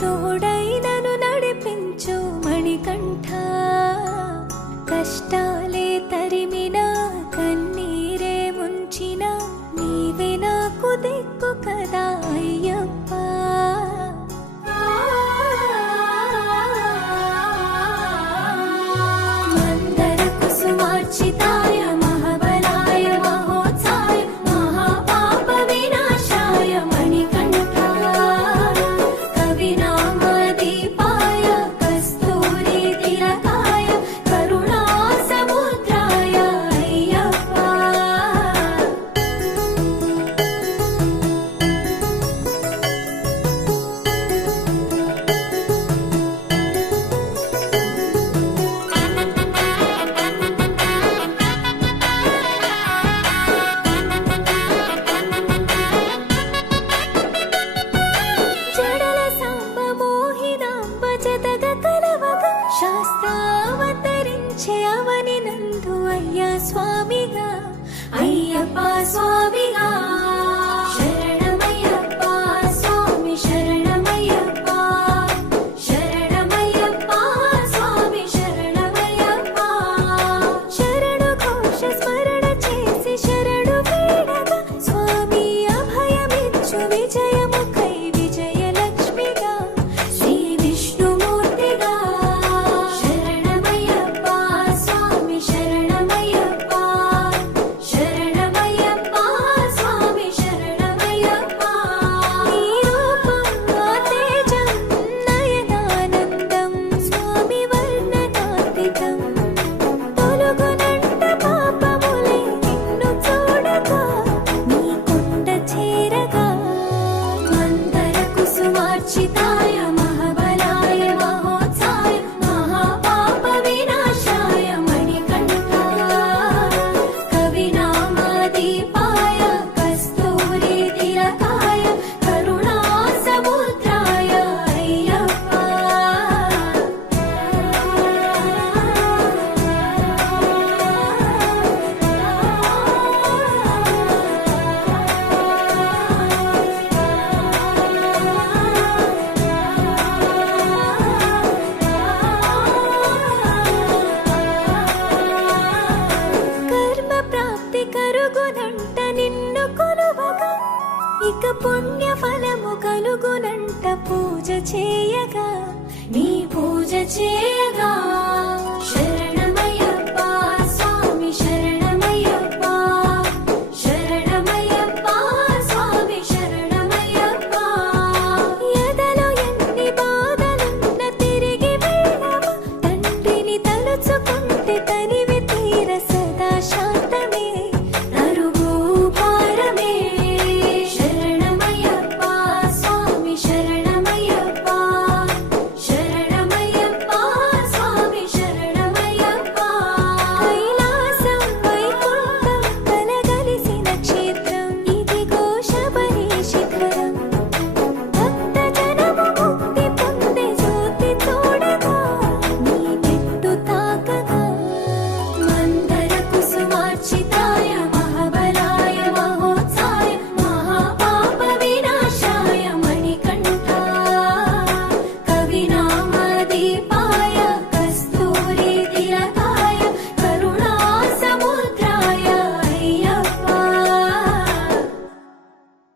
తోడైనను నడిపించు మణికంఠ, కష్టాలే తరిమిన కన్నీరే ముంచిన నీవే నాకు దిక్కు కదా అయ్యప్ప. మందర కుసుమార్చితాయ శాస్త్రావతరించే అవని నందు అయ్యా స్వామిగా అయ్యప్ప స్వామిగా. శరణమయ్యప్ప స్వామి శరణమయ్యప్ప, శరణమయ్యప్ప స్వామి శరణమయ్యప్ప. శరణు ఘోష స్మరణ చేసి శరణు వీడగా స్వామి అభయమిచ్చు విజయముఖై విజయలక్ష్మిగా శ్రీ విష్ణుమూర్తిగా. మార్చితాయ మహాబలాయ మహోత్సాయ మహాపాప వినాశాయ మణికంఠ, కవినామదీపాయ కస్తూరి తిలకాయ కరుణా సముద్రాయ అయ్యప్ప. కరుగునంట నిన్ను కొలువగా, ఇక పుణ్య ఫలము కలుగునంట పూజ చేయగా నీ పూజ చేయగా.